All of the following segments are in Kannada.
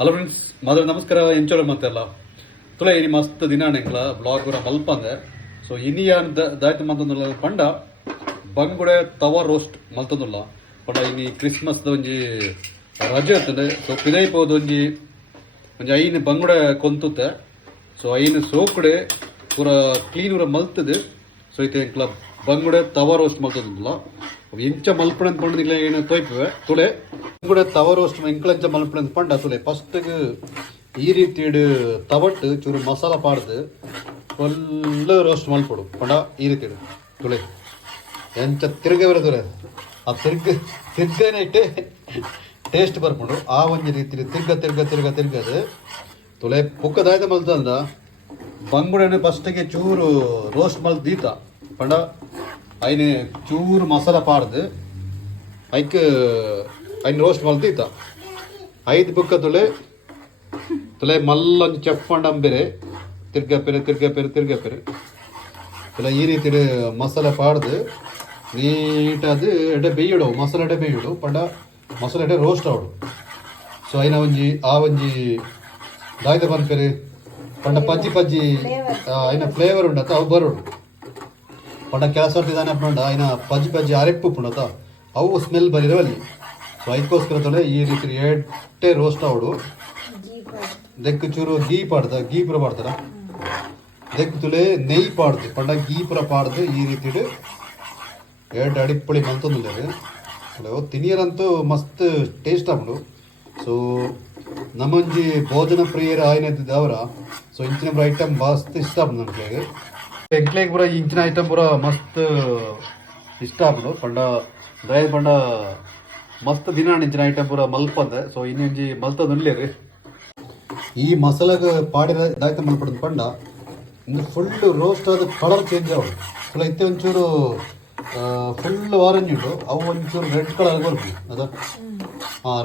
ಹಲೋ ಫ್ರೆಂಡ್ಸ್, ಮೊದಲು ನಮಸ್ಕಾರ. ಎಂಚೋಳ ಮತ್ತೆಲ್ಲ ತುಳ ಇನಿ ಮಸ್ತ್ ದಿನ ಎಂಕ್ಲ ಬ್ಲಾಗ್ ಪೂರ ಮಲ್ಪಂದೆ. ಸೊ ಇನಿಯ ದಾಯ್ತು ಮಂತಂದುಲ್ಲ ಪಂಡ ಬಂಗುಡೆ ತವ ರೋಸ್ಟ್ ಮಲ್ತಂದುಲ್ಲ ಪಂಡ ಇನಿ ಕ್ರಿಸ್ಮಸ್ ಒಂಜಿ ರಜೆ ಇರ್ತದೆ. ಸೊ ಪಿದೈಪೋದು ಒಂಜಿ ಐನು ಬಂಗುಡೆ ಕೊಂತುತ್ತೆ. ಸೊ ಐನು ಸೋಕುಡೆ ಪೂರ ಕ್ಲೀನ್ ಪೂರ ಮಲ್ತದೆ. ಸೊ ಐತೆ ಎಂಕ್ಲ ಬಂಗುಡೆ ತವ ರೋಸ್ಟ್ ಮಲ್ತಂದುಲ್ಲ ಎಂಚ ಮಲ್ಪಣೆ ಅಂತ ಪಂಡ ನಿಕ್ಲ ಏನು ತೋಯ್ಪವೆ ತುಳೆ ಬಂಗುಡೆ ತವ ರೋಸ್ಟ್ ಎಂಕ್ಲಂಚ ಮಲ್ಪಣೆ ಅಂತ ಪಂಡ ತುಳೆ ಫಸ್ಟ್ಗೆ ಈ ರೀತಿ ತವಟ್ಟು ಚೂರು ಮಸಾಲ ಪಾಡ್ದು ಫುಲ್ ರೋಸ್ಟ್ ಮಲ್ಪಡು ಪಂಡ ಈ ರೀತಿ ತುಳೆ ಎಂಚ ತಿರ್ಗ ಬರೋದು ಆ ತಿರ್ಗನೇ ಇಟ್ಟು ಟೇಸ್ಟ್ ಬರ್ಕೊಂಡು ಆ ಒಂದು ರೀತಿ ತಿರ್ಗದು ತುಳೆ ಪುಕ್ಕದಾಯ್ತ ಮಲ್ತಂದ ಬಂಗುಡೆನ ಫಸ್ಟಿಗೆ ಚೂರು ರೋಸ್ಟ್ ಮಲ್ದೀತ ಪಂಡ ಐನೆ ಚೂರು ಮಸಾಲ ಪಾಡ್ದು ಐನ್ ರೋಸ್ಟ್ ಮಲ್ದೀತ ಐದು ಬುಕ್ಕ ತುಳೆ ಮಲ್ಲೊಂದು ಚಪ್ಪಂಡಂಬೆರೆ ತಿರ್ಗಪೆರೆ ತುಳೆ ಈ ರೀತಿ ಮಸಾಲೆ ಪಾಡ್ದು ನೀಟಾದ ಎಡೆ ಬೇಯಿಡು ಮಸಾಲೆ ಎಡೆ ಬೇಯಿಡು ಪಂಡ ಮಸಾಲೆ ಎಡೆ ರೋಸ್ಟ್ ಆವಡು. ಸೊ ಐನ ಒಂಜಿ ದಾಯ್ದ ಬಂದ್ಪೆರೆ ಪಂಡ ಪಜ್ಜಿ ಐನ ಫ್ಲೇವರ್ ಉಂಡತ ಅವು ಬರೋಡು ಪಂಡ ಕೆಲಸ ಇದಾನೆ ಪಂಡ ಐನ ಪಜ್ಜಿ ಅರೆಪ್ಪು ಪುಂಡತ ಅವು ಸ್ಮೆಲ್ ಬರಿರವಲ್ಲಿ. ಸೊ ಅದಕ್ಕೋಸ್ಕರ ತೊಲೆ ಈ ರೀತಿ ಎಟ್ಟೆ ರೋಸ್ಟ್ ಆವಡು ದೆಕ್ಕು ಚೂರು ಗೀ ಪೂರ ಪಾಡ್ತಾರ ದೆಕ್ಕು ತುಲೆ ನೆಯ್ ಪಾಡ್ದು ಪಂಡ ಗೀ ಪೂರ ಪಾಡ್ದು ಈ ರೀತಿ ಎಡ್ ಅಡಿಪ್ಪಳಿ ಮಲ್ತೊಂದು ತಿನಿಯರಂತೂ ಮಸ್ತ್ ಟೇಸ್ಟ್ ಆಗ್ಬಿಡು. ಸೊ ನಮ್ಮಂಜಿ ಭೋಜನ ಪ್ರಿಯರ ಆಯ್ನದಿದ್ದವರ ಸೊ ಇಂಚಿನ ಐಟಮ್ ಮಸ್ತ್ ಇಷ್ಟ ಆಗ್ಬಿಡು ನನಗೆ ಎಂಕ್ಲೆಗ್ ಪೂರ ಇಂಚಿನ ಐಟಮ್ ಪೂರ ಮಸ್ತ್ ಇಷ್ಟ ಆಗ್ಬಿಡು ಪಂಡ ದಯ ಪಂಡ ಮಸ್ತ್ ದಿನ ಇಂಚಿನ ಐಟಮ್ ಪೂರ ಮಲ್ಪಂದೆ. ಸೊ ಇನ್ನೊಂಜಿ ಮಲ್ತೊಂದುಲ್ಲೇರಿ ಈ ಮಸಾಲೆಗೆ ಪಾಡಿರ ದಾಯ್ತ ಮಲ್ಪಡ ಪಂಡ ಇನ್ನು ಫುಲ್ ರೋಸ್ಟ್ ಆದ ಕಲರ್ ಚೇಂಜ್ ಆಗೋದು. ಸೊ ಇತ್ತೆ ಒಂಚೂರು ಫುಲ್ ಆರೆಂಜ್ ಉಂಟು ಅವು ಒಂಚೂರು ರೆಡ್ ಕಲರ್ ಬರ್ಬೋದು ಅದ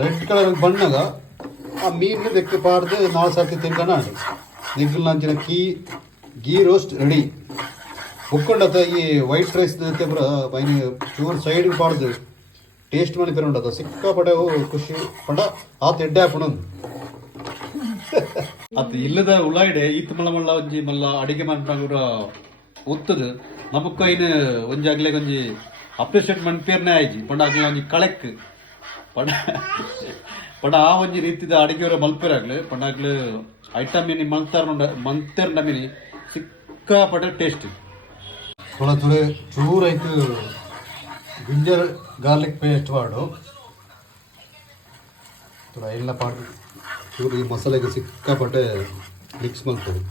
ರೆಡ್ ಕಲರ್ ಬಂದಾಗ ಆ ಮೀನು ದೆಕ್ಕೆ ಪಾಡ್ದು 4 ಸರ್ತಿ ತಿನ್ಕಂಡ ನಿಗ್ಗಲ್ ನಂಚಿನ ಗೀ ರೋಸ್ಟ್ ರೆಡಿ ಉಕ್ಕೊಂಡತ ಈ ವೈಟ್ ರೈಸ್ ಜೊತೆ ಪೂರ ಬೈನ ಚೂರು ಸೈಡ್ ಪಾಡ್ದು ಟೇಸ್ಟ್ ಮಾಡಿ ಬೇರೆ ಉಂಟದ ಸಿಕ್ಕಾಪಡೆ ಖುಷಿ ಪಂಡ ಆತ ಎಡ್ಡೆ ಹಾಕೊಂಡು ಅದು ಇಲ್ಲದ ಉಳ್ಳಾಗಡೆ ಈತ್ ಮಲ್ಲ ಒಂಜಿ ಮಲ್ಲ ಅಡಿಗೆ ಮಾಡ್ಕೊಂಡ ಒತ್ತದು ನಮಕ್ ಐನು ಒಂಜಿ ಆಗ್ಲಿಗೆ ಒಂಜಿ ಅಪ್ರಿಷಿಯೇಟ್ ಮನ್ಪೇರ್ನೇ ಆಯ್ಜಿ ಪಂಡ ಆಗ್ಲಿ ಒಂಜಿ ಕಳೆಕ್ ಪಂಡ ಆ ಒಂಜಿ ರೀತಿದ ಅಡಿಗೆಯವರ ಮಲ್ಪೇರಾಗ್ಲಿ ಪಂಡ ಆಗ್ಲಿ ಐಟಮ್ ಏನಿ ಮಂತೇರ್ ನಮಿನಿ ಸಿಕ್ಕಾಪಟ್ಟೆ ಟೇಸ್ಟ್ ತುಳೆ ಚೂರು ಆಯ್ತು ಜಿಂಜರ್ ಗಾರ್ಲಿಕ್ ಪೇಸ್ಟ್ ಪಾಡು ತುಳ ಎಲ್ಲ ಪಾಡು ಚೂರು ಈ ಮಸಾಲೆಗೆ ಸಿಕ್ಕಾಪಟ್ಟೆ ಮಿಕ್ಸ್ ಮಾಡ್ಬೋದು.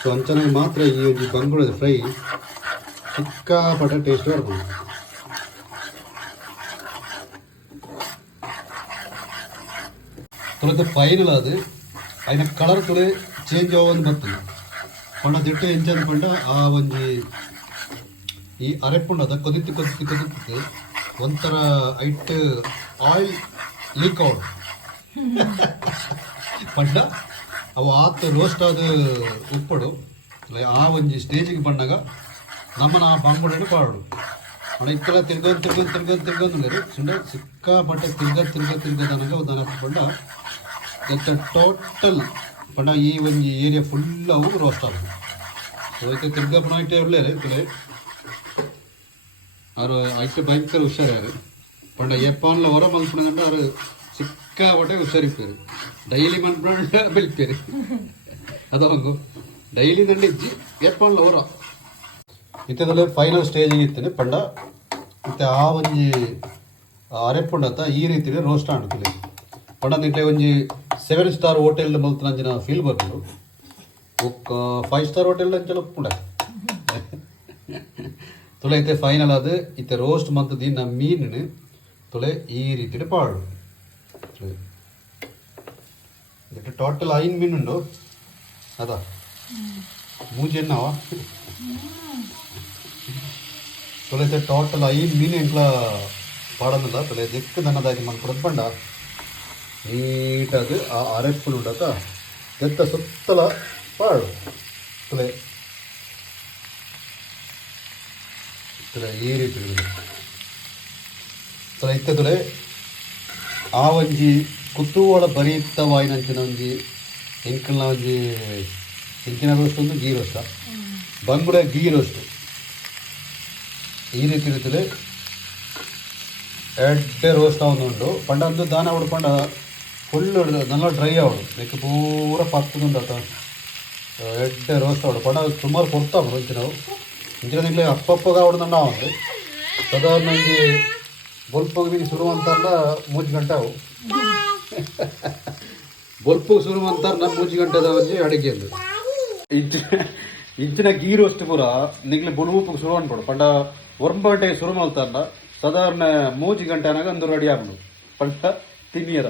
ಸೊ ಅಂಚನಾಗಿ ಮಾತ್ರ ಈ ಒಂದು ಬಂಗುಳದ ಫ್ರೈ ಸಿಕ್ಕಾಪಟ್ಟೆ ಟೇಸ್ಟ್ ಬರ್ಬೋದು. ತುಳದ ಫೈನಲ್ ಅದು അതിನ ಕಲರ್ ತುಳೆ ಚೇಂಜ್ ಆಗೋದು ಬರ್ತದೆ ಪಂಡ ದಿಟ್ಟು ಎಂಚ ಅಂದ್ಕೊಂಡ ಆ ಒಂಜಿ ಈ ಅರೆಪುಂಡದ ಕೊದಿತ್ತು ಒಂಥರ ಐಟ್ ಆಯಿಲ್ ಲೀಕ್ ಆಗೋದು ಪಂಡ ಅವು ಆತ ರೋಸ್ಟ್ ಆದ ಉಪ್ಪಡು ಆ ಒಂಜಿ ಸ್ಟೇಜಿಗೆ ಬಂದಾಗ ನಮ್ಮನ್ನ ಆ ಬಂಗುಡನ್ನು ಪಾಡು ಅಣ್ಣ ಇತ್ತರ ತಿರ್ಗೊಂಡು ಸುಂಡ ಸಿಕ್ಕಾಪಟ್ಟೆ ತಿರ್ಗದನಗ ಉದಾನ ಪಂಡ ಟೋಟಲ್ ಪಂಡ ಈ ಒಂಜಿ ಏರಿಯಾ ಫುಲ್ ಅವು ರೋಸ್ಟ್ ಆಗೋದು. ಸೊ ಐತೆ ತಿರ್ಗ ಪುನಃ ಒಳ್ಳೆಯದು ತುಳೆ ಅವರು ಐತೆ ಭಯಂಕರ ಹುಷಾರ್ಯಾರು ಪಂಡ ಎಪ್ಪನ್ಲ ಹೊರ ಮಲ್ಪಣಗಂಡ ಅವರು ಸಿಕ್ಕಾಪಟ್ಟೆ ಹುಷಾರಿಪ್ಪೇರು ಡೈಲಿ ಮಲ್ಪಣ ಬೆಳಿಪೇರು ಅದಂಗು ಡೈಲಿ ನಂಡಿ ಇಜ್ಜಿ ಎಪ್ಪನ್ಲ ಹೊರ ಇತ್ತದಲ್ಲೇ ಫೈನಲ್ ಸ್ಟೇಜಿಗೆ ಇರ್ತೇನೆ ಪಂಡ ಮತ್ತೆ ಆ ಒಂಜಿ ಅರೆಪುಂಡತ ಈ ರೀತಿ ರೋಸ್ಟ್ ಆಡುತ್ತಿಲ್ಲ ಪಂಡ ನಿಟ್ಲೆ ಒಂಜಿ 7 ಸ್ಟಾರ್ ಹೋಟೆಲ್ ಮಲ್ತನಂಚಿನ ಫೀಲ್ ಬರ್ಬೋದು ಒಕ್ಕ 5 ಸ್ಟಾರ್ ಹೋಟೆಲ್ ಅಂಚಲ ಉಪ್ಪುಂಡ ತುಳೆ ಐತೆ ಫೈನಲ್ ಅದು ಇತ್ತೆ ರೋಸ್ಟ್ ಮಂತದಿ ನಮ್ಮ ಮೀನು ತುಳೆ ಈ ರೀತಿ ಪಾಡು ಇದಕ್ಕೆ ಟೋಟಲ್ 5 ಮೀನುಂಡು ಅದ ಮೂಜಿ ಎನ್ನವ ತುಳೆ ಟೋಟಲ್ 5 ಮೀನು ಎಂಕ್ಲ ಪಾಡೋದಿಲ್ಲ ತುಳೆ ದಿಕ್ಕು ನನ್ನದಾಗಿ ಮನ್ಕೊಡೋದು ಪಂಡ ನೀಟಾಗಿ ಆ ಅರೆಪ್ಪು ಉಂಡತ ಎತ್ತ ಸುತ್ತಲ ಪಾಡು ತುಳೆ ಈ ರೀತಿ ತುಳೆ ಇತ್ತೆ ತುಳೆ ಆ ಒಂಜಿ ಕುತೂಹಲ ಭರಿತವಾಯಿನಂಚಿನ ಒಂಜಿ ಎಂಕಲ್ನ ಒಂಜಿ ಎಂಕಿನ ರೋಸ್ಟ್ ಒಂದು ಗೀ ರೋಸ್ಟ ಬಂಗುಡೆ ಗೀ ರೋಸ್ಟ್ ಈ ರೀತಿ ಇರುತ್ತದೆ. ಎಡ್ಡೆ ರೋಸ್ಟ್ ಅವನುಂಡು ಪಂಡ ಒಂದು ದಾನ ಅವಡು ಪಂಡ ಫುಲ್ നല്ല ಡ್ರೈ ಅವಡು ನೆಕ್ ಪೂರ ಪತ್ತದುಂಡತ ಎಡ್ಡೆ ರೋಸ್ಟ್ ಅವಡು ಪಂಡ ಸುಮಾರು ಕೊಡ್ತಾವು ಇಂಚಿನವು ಇಂಚಿನ ಅಪ್ಪಪ್ಪಗ ಅವಡು ನನ್ನ ಒಂದು ಸಾಧಾರಣ ಒಂಜಿ ಬೊಲ್ಪಗೆ ಮೀನು ಸುರುವಂತಾರ 3 ಗಂಟೆ ಅವು ಬೊಲ್ಪಗೆ ಸುರುವಂತಾರ 3 ಗಂಟೆದ ಒಂಜಿ ಅಡಿಗೆ ಅಂದು ಇಂಚಿನ ಗೀ ರೋಸ್ಟ್ ಪೂರ ನಿಗ್ಲೆ ಬುಣುಪುಗೆ ಶುರು ಅನ್ಪಡು ಪಂಡ 9 ಗಂಟೆಗೆ ಶುರು ಮಾಡ್ತಾರಲ್ಲ ಸಾಧಾರಣ 3 ಗಂಟೆ ಅನಾಗ ಒಂದು ರೆಡಿ ಆಗ್ಬಿಡು ಪಂಡ ತಿನ್ನಿಯರ.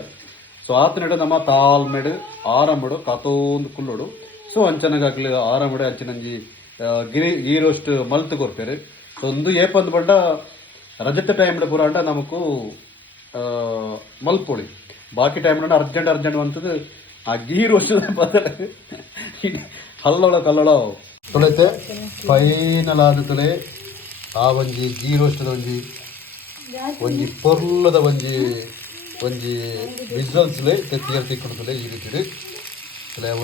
ಸೊ ಆತನಡೆ ನಮ್ಮ ತಾಲ್ಮೆಡು ಆರಂಬಡು ಕತೋಂದು ಕುಲ್ಲೋಡು. ಸೊ ಅಂಚನಾಗಲಿ ಆರಂಬಡು ಅಂಚಿನಂಜಿ ಗೀ ರೋಸ್ಟ್ ಮಲ್ತು ಕೊಡ್ತಾರೆ. ಸೊ ಒಂದು ಏಪಂದು ಪಂಡ ರಜತ ಟೈಮ್ಡ್ ಪೂರ ಅಂಡ ನಮಕು ಮಲ್ಪೊಳಿ ಬಾಕಿ ಟೈಮ್ ಅರ್ಜೆಂಟ್ ಅಂತದ್ದು ಆ ಗೀ ರೋಸ್ಟ್ ಹಲ್ಲೊಳ ಕಲ್ಲೊಳ ತೊಳೆತೆ ಫೈನಲ್ ಆದ ತೊಲೆ ಆ ಒಂಜಿ ಗೀ ರೋಸ್ಟದ ಒಂಜಿ ಪೊರ್ಲದ ಒಂಜಿ ವಿಜುವಲ್ಸ್ಲೆ ತೆತ್ತಿಯರ್ ತಿಕ್ಕೊಳ್ತಲೆ ಈ ರೀತಿ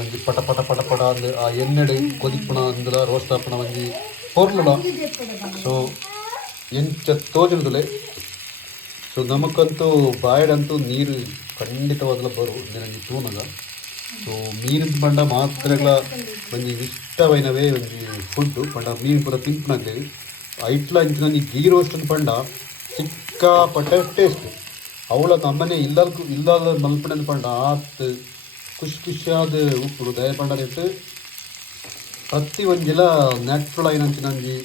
ಒಂಜಿ ಪಟ ಪಟ ಪಟ ಪಟ ಅಂದು ಆ ಎಣ್ಣೆಡು ಕೊದಿಪ್ಪುಣ ಅಂದಲ ರೋಸ್ಟ್ ಆಪುಣ ಒಂಜಿ ಪೊರ್ಲುಲ. ಸೊ ಎಂಚ ತೋಜುದುಲೆ. ಸೊ ನಮಕ್ಕಂತೂ ಬಾಯಡಂತೂ ನೀರು ಖಂಡಿತವಾಗಲ ಬರು ನನಗೆ ತೂನಗ. ಸೊ ಮೀನಿನ ಪಂಡ ಮಾತ್ರೆಗಳ ಒಂಜಿ ಇಷ್ಟವೈನವೇ ಒಂಜಿ ಫುಡ್ಡು ಪಂಡ ಮೀನು ಪೂರ ತಿಂಪುನಾಗ್ಲಿ ಐಟ್ಲ ಇಂಚಿನ ಗೀ ರೋಸ್ಟ್ ಪಂಡ ಸಿಕ್ಕಾಪಟ್ಟೆ ಟೇಸ್ಟ್ ಅವಳ ನಮ್ಮನೆ ಇಲ್ಲದ ಮಲ್ಪಣದ ಪಂಡ ಆತ್ ಖುಷಿಯಾದ ಉಪ್ಪು ದಯ ಪಂಡಲಿಟ್ಟು ಪ್ರತಿ ಒಂಜಿಲ ನ್ಯಾಚುರಲ್ ಆಯ್ನಂಚಿನಂಜಿ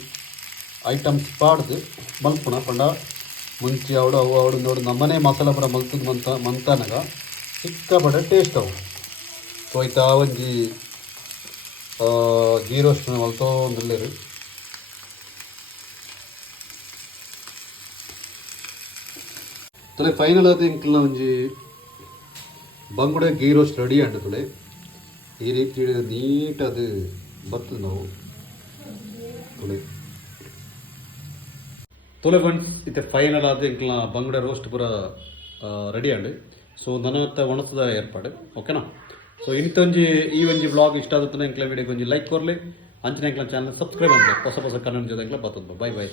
ಐಟಮ್ಸ್ ಪಾಡ್ದು ಮಲ್ಪುಣ ಪಂಡ ಮುಂಚೆ ಅವಡು ನೋಡು ನಮ್ಮನೆ ಮಸಾಲ ಪುರ ಮಲ್ತದ ಮಂತನಗ ಸಿಕ್ಕಾಪಟ್ಟೆ ಟೇಸ್ಟ್ ಅವು. ಸೊ ಆಯ್ತಾ ಒಂಜಿ ಗೀ ರೋಸ್ಟ್ ಮಲ್ತೊಂದಿಲ್ಲೇರು. ತೊಲೆ ಫೈನಲ್ ಆದ ಇಂಕ್ಲ ಒಂಜಿ ಬಂಗುಡೆ ಗೀ ರೋಸ್ಟ್ ರೆಡಿ ಅಂಡು ತೊಲೆ ಈ ರೀತಿ ನೀಟ್ ಅದು ಬರ್ತದೆ ನಾವು ತೊಲೆ ಫ್ರೆಂಡ್ಸ್ ಇತ್ತೆ ಫೈನಲ್ ಆದ ಇಂಕ್ಲ ಬಂಗುಡೆ ರೋಸ್ಟ್ ಪೂರ ರೆಡಿ ಅಂಡು. ಸೊ ನನ್ನ ಒಣಸದ ಏರ್ಪಾಡು ಓಕೆನಾ. ಸೊ ಇಂತೊಂಜಿ ಈ ಒಂಜಿ ಬ್ಲಾಗ್ ಇಷ್ಟ ಆಗುತ್ತೆ ಇಂಕ್ಲ ವಿಡಿಯೋಗೆ ಒಂಜಿ ಲೈಕ್ ಕೊರ್ಲಿ ಅಂಚಿನ ಇಂಕ್ಲ ಚಾನಲ್ ಸಬ್ಸ್ಕ್ರೈಬ್ ಅಂತ ಹೊಸ ಕನ್ನಡ ಜೊತೆ ಬರ್ತದೆ. Bye bye.